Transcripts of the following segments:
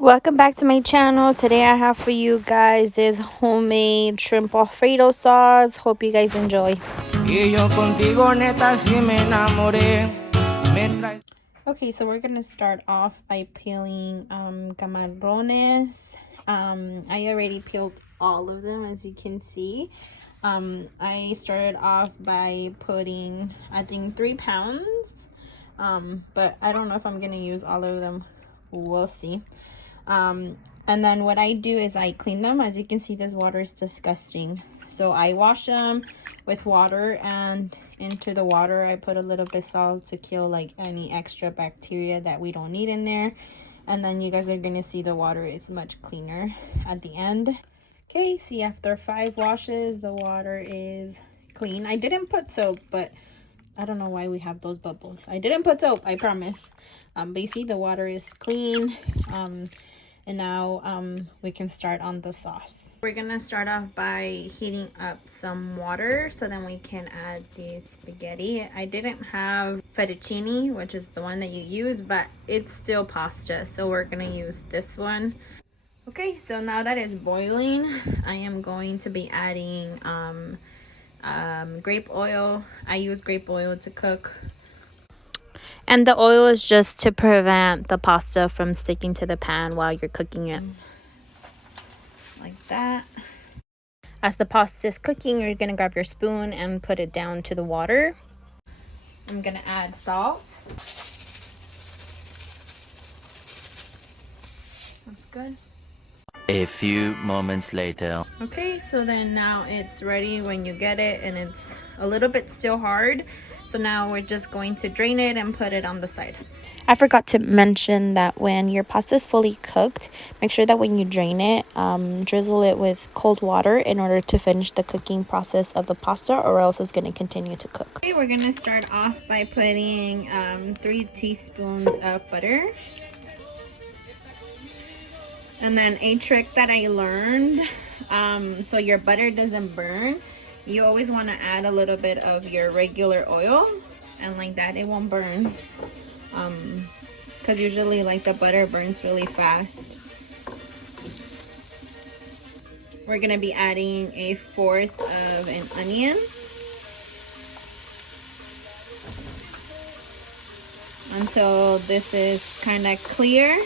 Welcome back to my channel. Today I have for you guys this homemade shrimp Alfredo sauce. Hope you guys enjoy. Okay, so we're gonna start off by peeling camarones. I already peeled all of them, as you can see. I started off by putting, I think, 3 pounds, but I don't know if I'm gonna use all of them. We'll see. And then what I do is I clean them. As you can see, this water is disgusting, so I wash them with water, and into the water I put a little bit of salt to kill like any extra bacteria that we don't need in there. And then you guys are gonna see the water is much cleaner at the end. Okay, see, after 5 washes the water is clean. I didn't put soap, but I don't know why we have those bubbles. I didn't put soap, I promise. But you see the water is clean. And now we can start on the sauce. We're gonna start off by heating up some water so then we can add the spaghetti. I didn't have fettuccine, which is the one that you use, but it's still pasta, so we're gonna use this one. Okay, so now that it's boiling, I am going to be adding grape oil. I use grape oil to cook. And the oil is just to prevent the pasta from sticking to the pan while you're cooking it. Like that. As the pasta is cooking, you're going to grab your spoon and put it down to the water. I'm going to add salt. That's good. A few moments later. Okay, so then now it's ready when you get it, and it's a little bit still hard. So now we're just going to drain it and put it on the side. I forgot to mention that when your pasta is fully cooked, make sure that when you drain it, drizzle it with cold water in order to finish the cooking process of the pasta, or else it's going to continue to cook. Okay, we're going to start off by putting 3 teaspoons of butter. And then a trick that I learned, so your butter doesn't burn, you always want to add a little bit of your regular oil, and like that it won't burn, because usually like the butter burns really fast. We're gonna be adding 1/4 of an onion, until this is kind of clear.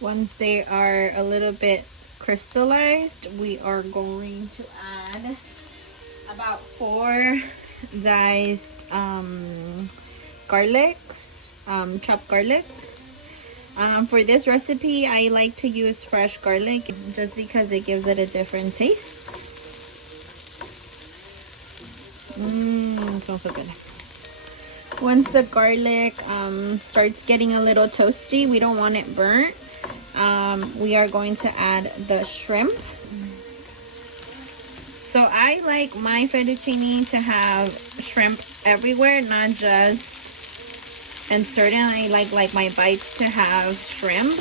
Once they are a little bit crystallized, we are going to add about 4 diced garlic, chopped garlic. For this recipe, I like to use fresh garlic just because it gives it a different taste. It smells so good. Once the garlic starts getting a little toasty, we don't want it burnt. We are going to add the shrimp. So I like my fettuccine to have shrimp everywhere, not just in certain. I like my bites to have shrimp.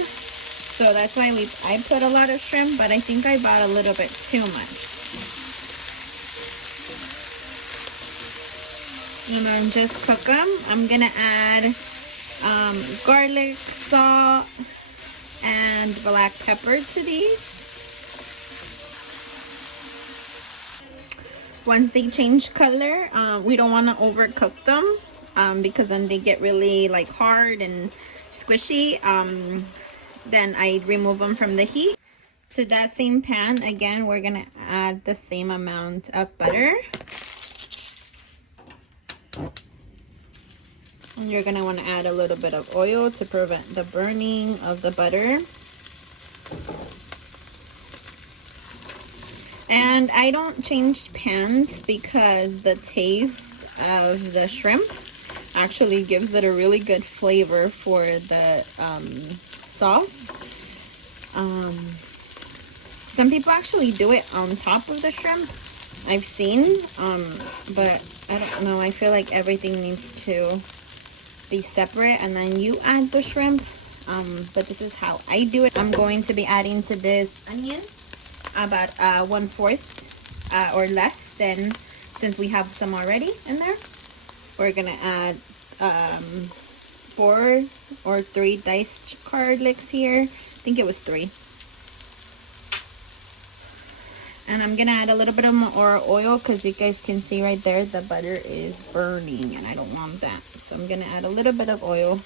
So that's why I put a lot of shrimp, but I think I bought a little bit too much. And then just cook them. I'm gonna add garlic, salt, and black pepper to these. Once they change color, we don't want to overcook them, because then they get really like hard and squishy. Then I remove them from the heat. To that same pan, again, we're gonna add the same amount of butter. And you're gonna want to add a little bit of oil to prevent the burning of the butter. And I don't change pans because the taste of the shrimp actually gives it a really good flavor for the sauce. Some people actually do it on top of the shrimp, I've seen, but I don't know, I feel like everything needs to be separate and then you add the shrimp. But this is how I do it. I'm going to be adding to this onion about 1/4 or less, than since we have some already in there. We're gonna add 4 or 3 diced garlics here. I think it was 3. And I'm gonna add a little bit of more oil because you guys can see right there the butter is burning and I don't want that. So I'm gonna add a little bit of oil.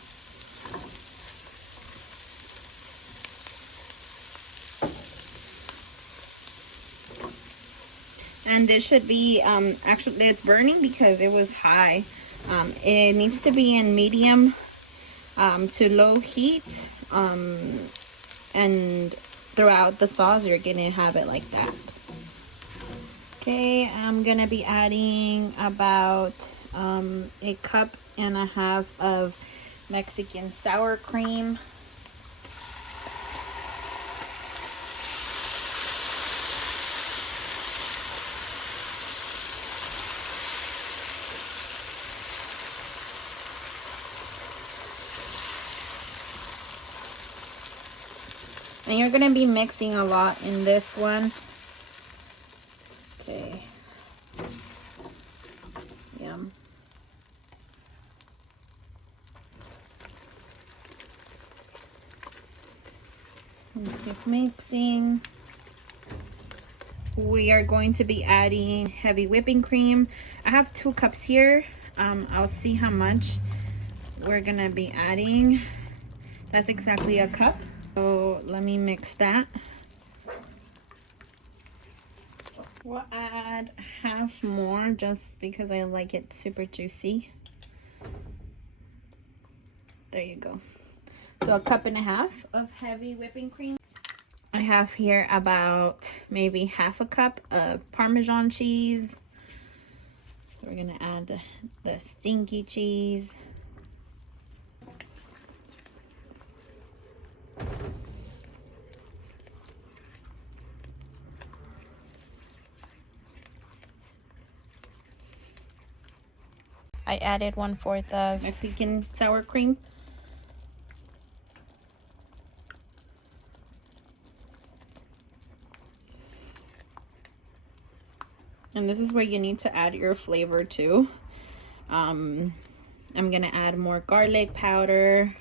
And this should be, actually it's burning because it was high. It needs to be in medium to low heat. And throughout the sauce, you're gonna have it like that. Okay, I'm gonna be adding about 1.5 cups of Mexican sour cream. And you're gonna be mixing a lot in this one. Okay. Yum. And keep mixing. We are going to be adding heavy whipping cream. I have 2 cups here. I'll see how much we're gonna be adding. That's exactly 1 cup. So let me mix that. We'll add half more just because I like it super juicy. There you go. So 1.5 cups of heavy whipping cream. I have here about maybe 1/2 cup of Parmesan cheese. So we're gonna add the stinky cheese. I added 1/4 of Mexican sour cream. And this is where you need to add your flavor too. I'm gonna add more garlic powder.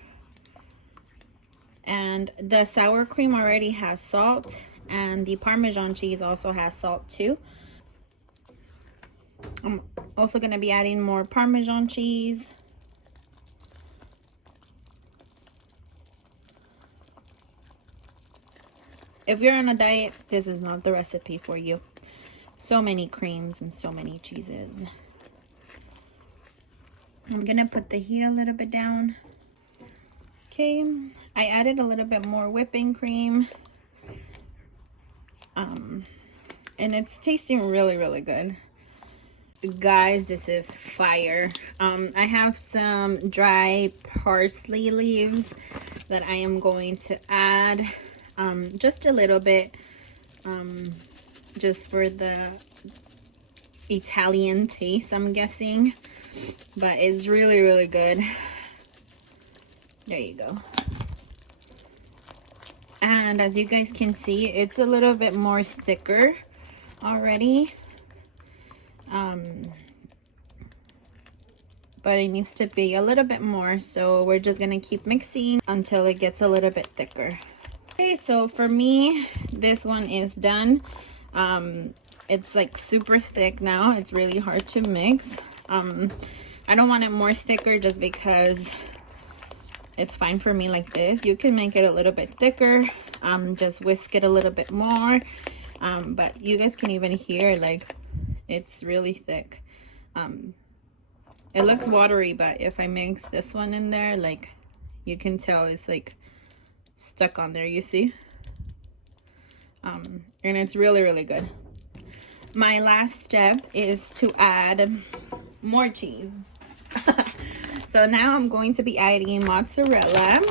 And the sour cream already has salt, and the Parmesan cheese also has salt too. I'm also gonna be adding more Parmesan cheese. If you're on a diet, this is not the recipe for you. So many creams and so many cheeses. I'm gonna put the heat a little bit down. Okay, I added a little bit more whipping cream. And it's tasting really, really good. Guys, this is fire. I have some dry parsley leaves that I am going to add. Just a little bit. Just for the Italian taste, I'm guessing. But it's really, really good. There you go. And as you guys can see, it's a little bit more thicker already. But it needs to be a little bit more, so we're just gonna keep mixing until it gets a little bit thicker. Okay, so for me, this one is done. It's like super thick now. It's really hard to mix. I don't want it more thicker just because it's fine for me like this. You can make it a little bit thicker. Just whisk it a little bit more. But you guys can even hear, like, it's really thick. It looks watery, but if I mix this one in there, like, you can tell it's like stuck on there, you see? And it's really, really good. My last step is to add more cheese. So now I'm going to be adding mozzarella,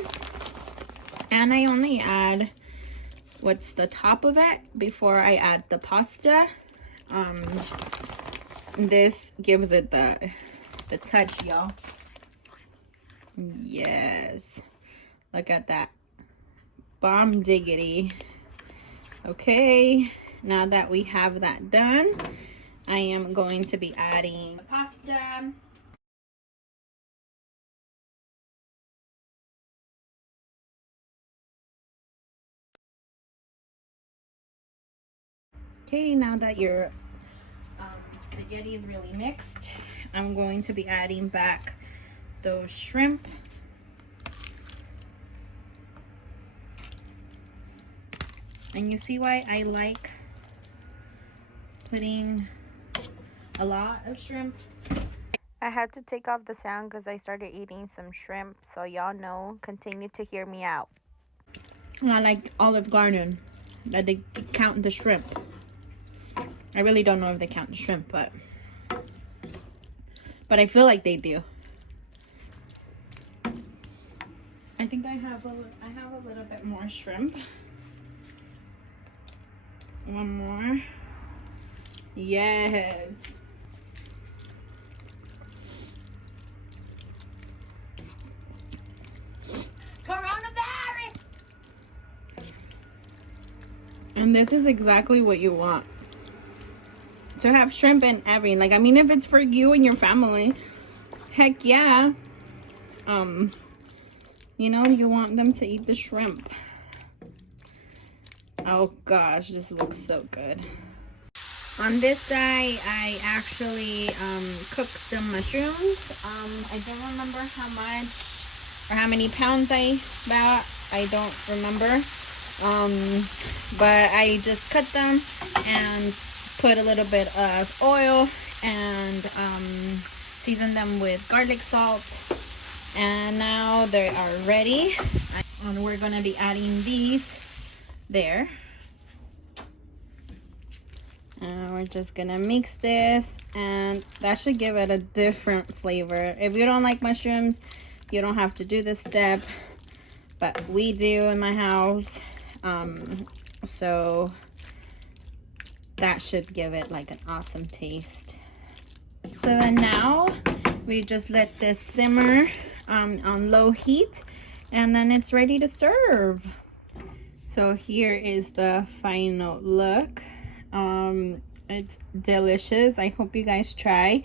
and I only add what's the top of it before I add the pasta. This gives it the touch, y'all. Yes, look at that. Bomb diggity. Okay, now that we have that done, I am going to be adding the pasta. Okay, now that your spaghetti is really mixed, I'm going to be adding back those shrimp. And you see why I like putting a lot of shrimp? I had to take off the sound because I started eating some shrimp, so y'all know, continue to hear me out. I like Olive Garden, that they count the shrimp. I really don't know if they count the shrimp, but I feel like they do. I think I have a little bit more shrimp. One more. Yes. Coronavirus! And this is exactly what you want. To have shrimp and everything. Like, I mean, if it's for you and your family, heck yeah. You know, you want them to eat the shrimp. Oh gosh, this looks so good. On this side, I actually cooked some mushrooms. I don't remember how much or how many pounds I bought. I don't remember. But I just cut them and put a little bit of oil and season them with garlic salt. And now they are ready. And we're gonna be adding these there. And we're just gonna mix this, and that should give it a different flavor. If you don't like mushrooms, you don't have to do this step, but we do in my house. So that should give it like an awesome taste. So then now we just let this simmer on low heat, and then it's ready to serve. So here is the final look. It's delicious. I hope you guys try.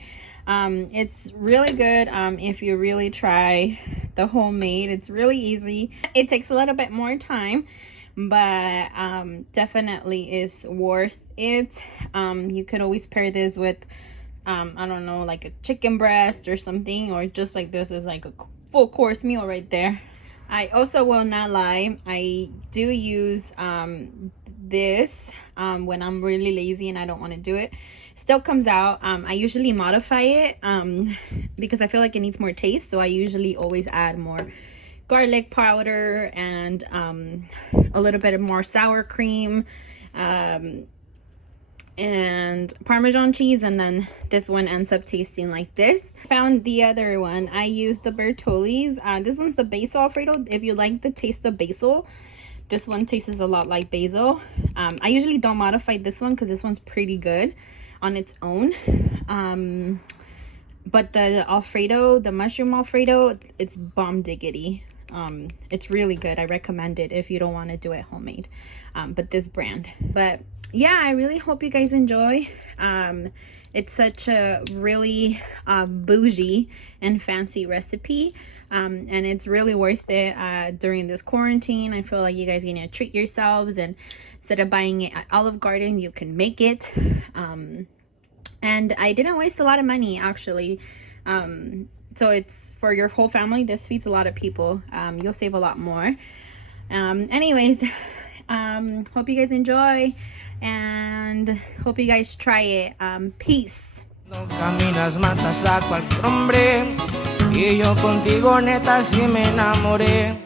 It's really good if you really try the homemade. It's really easy. It takes a little bit more time, but definitely is worth it. You could always pair this with I don't know, like a chicken breast or something, or just like this is like a full course meal right there. I also will not lie, I do use this when I'm really lazy and I don't want to do it. Still comes out. I usually modify it because I feel like it needs more taste, so I usually always add more garlic powder and a little bit of more sour cream and Parmesan cheese, and then this one ends up tasting like this. Found the other one. I used the Bertolli's. This one's the basil Alfredo. If you like the taste of basil, this one tastes a lot like basil. I usually don't modify this one because this one's pretty good on its own. But the Alfredo, the mushroom Alfredo, it's bomb diggity. It's really good. I recommend it if you don't want to do it homemade. But this brand. But yeah, I really hope you guys enjoy. It's such a really bougie and fancy recipe, and it's really worth it during this quarantine. I feel like you guys need to treat yourselves, and instead of buying it at Olive Garden, you can make it. And I didn't waste a lot of money, actually. So it's for your whole family. This feeds a lot of people. You'll save a lot more. Anyways, hope you guys enjoy, and hope you guys try it. Peace. No caminas, matas a cualquier hombre, y yo contigo neta sí me enamoré.